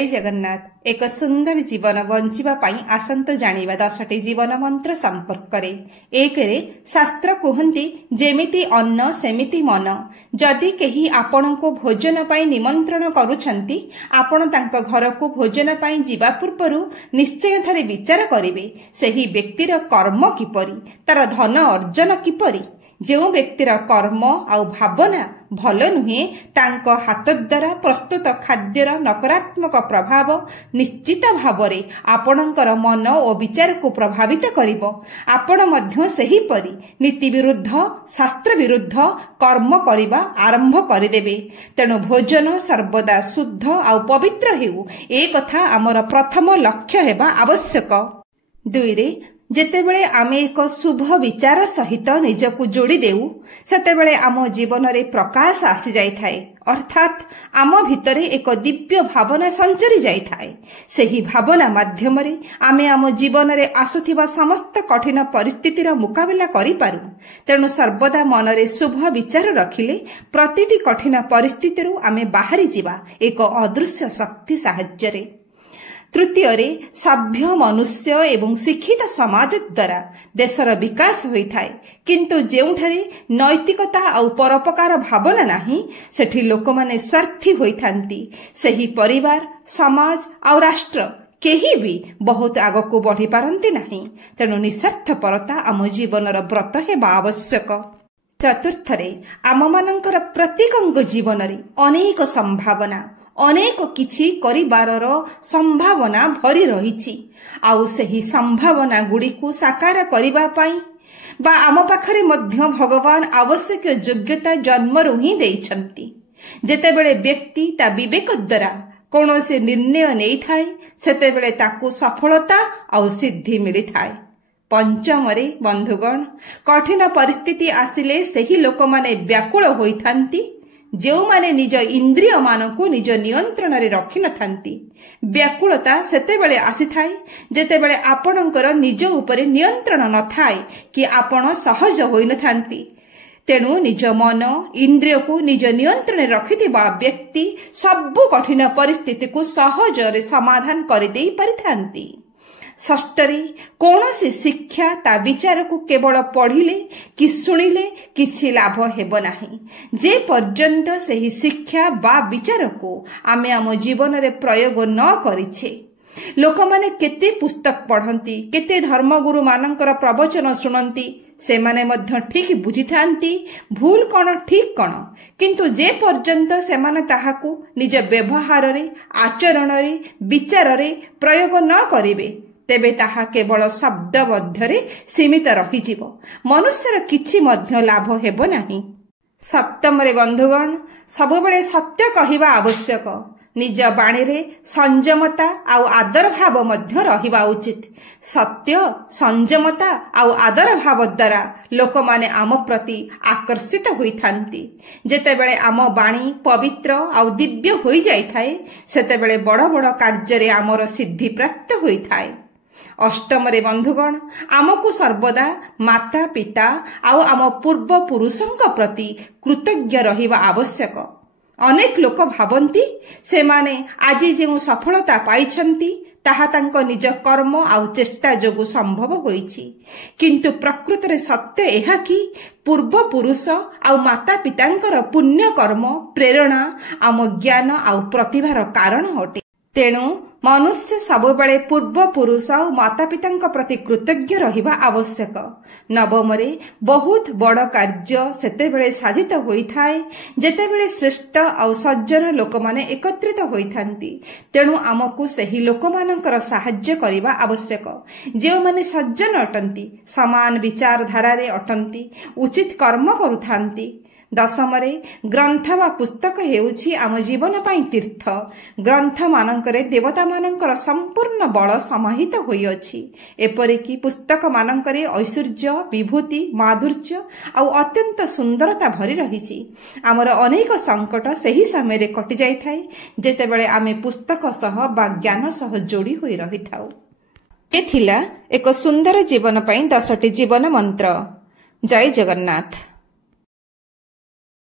जय जगन्नाथ। एक सुंदर जीवन बंचिबा पई आसंत जानिबा 10टी जीवन मंत्र संपर्क रे। एक रे शास्त्र कहती जेमिति अन्न सेमिति मन। जदि केही आपणको भोजन पई निमंत्रण करूछंती आपण तांको घर को भोजन पई जीवा पूर्वरु निश्चय थरे विचार करिवे सेही व्यक्तिर कर्म किपरि, तार धन अर्जन किपरि। जो व्यक्तिर कर्म आउ भावना भल नुहे तांको हाथ द्वारा प्रस्तुत खाद्यर नकारात्मक प्रभाव निश्चित भावरे आपणकर मन और विचार को प्रभावित करिवो। आपण मध्य सेही परि नीति विरुद्ध शास्त्र विरुद्ध कर्म करिबा आरंभ करिदेबे। तेणु भोजन सर्वदा शुद्ध आउ पवित्र हेउ ए कथा आमर प्रथम लक्ष्य हेबा आवश्यक। दुई रे जेतेबेले आमे एक शुभ विचार सहित निजकु जोड़ी देउ सेतेबेले आम जीवन रे प्रकाश आसी जाय थाए, अर्थात आम भितरे एक दिव्य भावना संचरी जाय थाए। सेही भावना माध्यम रे आमे आम जीवन रे आसुथिबा समस्त कठिन परिस्थितिर मुकाबिला करि पारु। तेणु सर्वदा मन रे शुभ विचार रखिले प्रतिटी कठिन परिस्थितिरु आमे बाहरी जिबा एक अदृश्य शक्ति साहाय्य रे। तृतीय रे सभ्य मनुष्य एवं शिक्षित समाज द्वारा देशर विकास होइथाए, किंतु जेउठारे नैतिकता और परोपकार भावना नाही सेठी लोक माने स्वार्थी होइथांती। सेही परिवार समाज और राष्ट्र केही भी बहुत आगको बढ़ी पारंती नाही। तेणु निस्वार्थपरता आम जीवनर व्रत हेबा आवश्यक। चतुर्थ रे आम मानकर प्रत्येकଙ୍କ जीवन रे अनेक संभावना अनेक किछि करिबारर संभावना भरी रहिछि। आउ सेही संभावना गुडी को साकार करिबा पई बा आम पाखरे मध्य भगवान आवश्यक योग्यता जन्मरु ही देइछंती। जेतेबेले व्यक्ति ता विवेक द्वारा कोनोसे निर्णय नै थाए सेतेबेले ताकू सफलता आउ सिद्धि मिली थाए। पंचम रे बंधुगण कठिन परिस्थिति आसिले सेही लोक माने व्याकुल होइथांती जो माने निज इंद्रिय मानकु निज नियंत्रण रे रखि नथांती। व्याकुलता सेतेबेले आसी थाए जेतेबेले आपणकर निज उपरे नियंत्रण न थाए कि आपण सहज होई नथांती। तेणु निज मन इंद्रिय को निज नियंत्रण रखिथिबा व्यक्ति सबु कठिन परिस्थिति को सहज रे समाधान करि देई परिथांती। षष्ठरी कौनसी शिक्षा ता विचार को केवल पढ़िले कि सुनिले किछि लाभ हेब नाही। जे पर्यंत सेही शिक्षा बा विचार को आमे आम जीवन रे प्रयोग न करिछे। लोक माने केते पुस्तक पढ़ंती केते धर्मगुरु मानकर प्रवचन सुनंती से माने मध्य ठीक बुझी थांती भूल कौन ठीक कौन, किंतु जे पर्यंत से माने ताहाकू निज व्यवहार रे आचरण रे विचार रे प्रयोग न करिवे तेबे ताहा केवल शब्द मध्यरे सीमित रहिजिव, मनुष्यर किछि मध्य लाभ हेबो नाही। सप्तम रे बंधुगण सबुबेले सत्य कहिबा आवश्यक। निज बाणी रे संयमता आउ आदर भाव मध्य रहिबा उचित। सत्य संयमता आउ आदर भाव द्वारा लोक माने आम प्रति आकर्षित होइथांती। जेतेबेले आम बाणी पवित्र आउ दिव्य होई जाय थाए सेतेबेले बड़ बड़ कार्य रे आमर सिद्धि प्राप्त होई थाए। अष्टम रे बंधुगण आमको सर्वदा माता पिता आउ आम पूर्व पुरुषंक प्रति कृतज्ञ रहिबा आवश्यक। अनेक लोक भावंती से माने आजी जेउ सफलता पाइछंती ताहा तांको निज कर्म आउ चेष्टा जोगु संभव होईछि, किंतु प्रकृत रे सत्य एहा कि पूर्व पुरुष आउ माता पितांकर पुण्य कर्म प्रेरणा आम ज्ञान आउ प्रतिभार कारण हटे। तेणु मनुष्य सबुबेले पूर्व पुरुष और माता पिता प्रति कृतज्ञ रहिबा आवश्यक। नवम रे बहुत बड़ कार्य सेतेबेले साधित होइथाए जेतेबेले श्रेष्ठ और सज्जन लोक माने एकत्रित होइथांती। तेणु आमको सेही लोक मानकर सहाय्य करिबा आवश्यक जो माने सज्जन अटंती समान विचारधारा रे अटंती उचित कर्म करुथांती। दशम रे ग्रंथ वा पुस्तक हेउछि आम जीवन पई तीर्थ। ग्रंथ मानकरे देवता मानकर संपूर्ण बल समाहित होई अछि। एपरि कि पुस्तक मानकरे ऐश्वर्य विभूति माधुर्य आउ अत्यंत सुंदरता भरी रहिछि। आमर अनेक संकट सेही समय रे कटि जाय थाए जेतेबेले आमे पुस्तक सह बा ज्ञान सह जोड़ी होई रहिथाउ। ए थिला एक सुंदर जीवन पई 10टी जीवन मंत्र। जय जगन्नाथ।